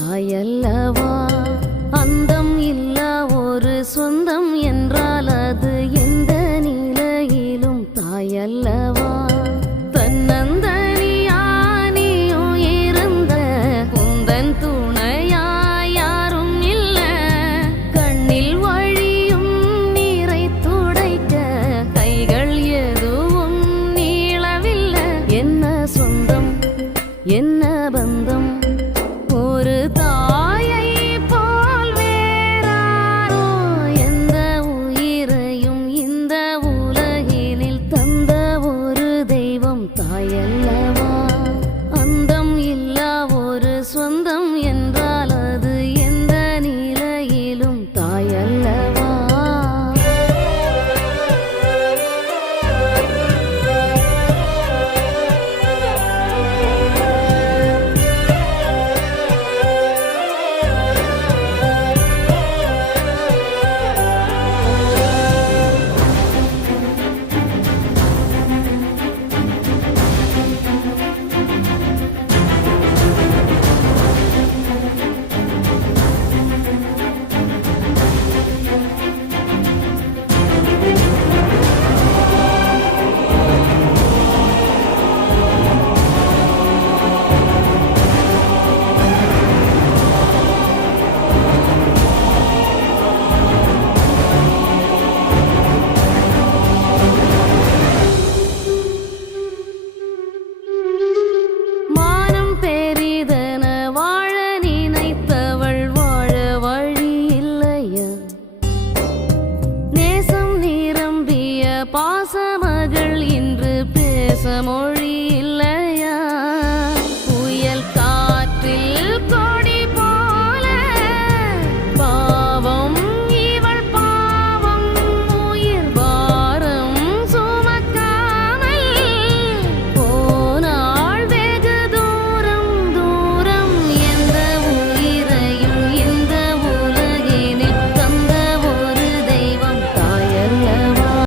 தாயல்லவா. அந்தம் இல்லா ஒரு சொந்தம் என்றால் அது எந்த நிலையிலும் தாயல்லவா. தன்னந்தனியானியும் இருந்த உந்தன் துணையாய் யாரும் இல்ல. கண்ணில் வழியும் நீரை துடைக்க கைகள் எதுவும் நீளவில்லை. என்ன சொந்தம் என்ன பந்தம் ஒரு தாயை போல் வேறாரோ. எந்த உயிரையும் இந்த உலகினில் தந்த ஒரு தெய்வம் தாயல்லவா. அந்தம் இல்லா ஒரு சொந்தம் என்றால் அது எந்த நிலையிலும் தாயல்லவா. மானம் பெரிதென வாழ நினைத்தவள் வாழ வழி இல்லையா. நேசம் நிரம்பிய பாசமகள் இன்று பேச மொழி